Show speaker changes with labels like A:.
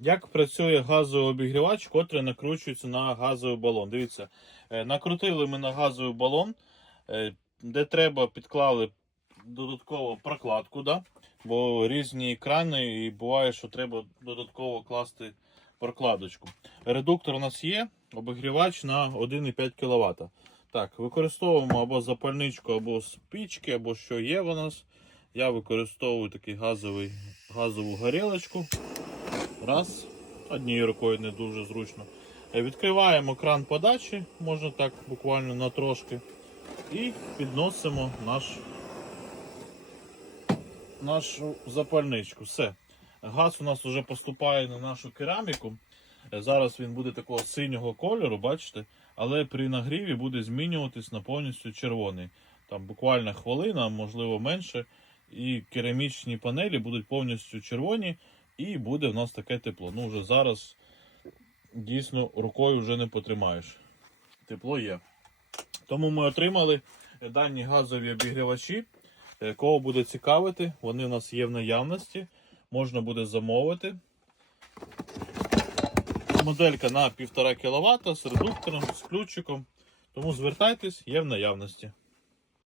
A: Як працює газовий обігрівач, котрий накручується на газовий балон? Дивіться, е, накрутили ми на газовий балон, е, де треба, підклали додатково прокладку, да? бо різні крани, і буває, що треба додатково класти прокладочку. Редуктор у нас є, обігрівач на 1,5 кВт. Так, використовуємо або запальничку, або спічки, або що є в нас. Я використовую такий газовий, газову горілочку. Раз. Однією рукою не дуже зручно. Е, Відкриваємо кран подачі, можна так буквально на трошки. І підносимо наш, нашу запальничку. Все. Газ у нас вже поступає на нашу кераміку. Е, Зараз він буде такого синього кольору, бачите? Але при нагріві буде змінюватись на повністю червоний. Там буквально хвилина, можливо менше. І керамічні панелі будуть повністю червоні, і буде в нас таке тепло. Ну, вже зараз дійсно рукою вже не потримаєш. Тепло є. Тому ми отримали дані газові обігрівачі. Е, Кого буде цікавити, вони у нас є в наявності. Можна буде замовити. Моделька на 1,5 кВт з редуктором, з ключиком. Тому звертайтесь, є в наявності.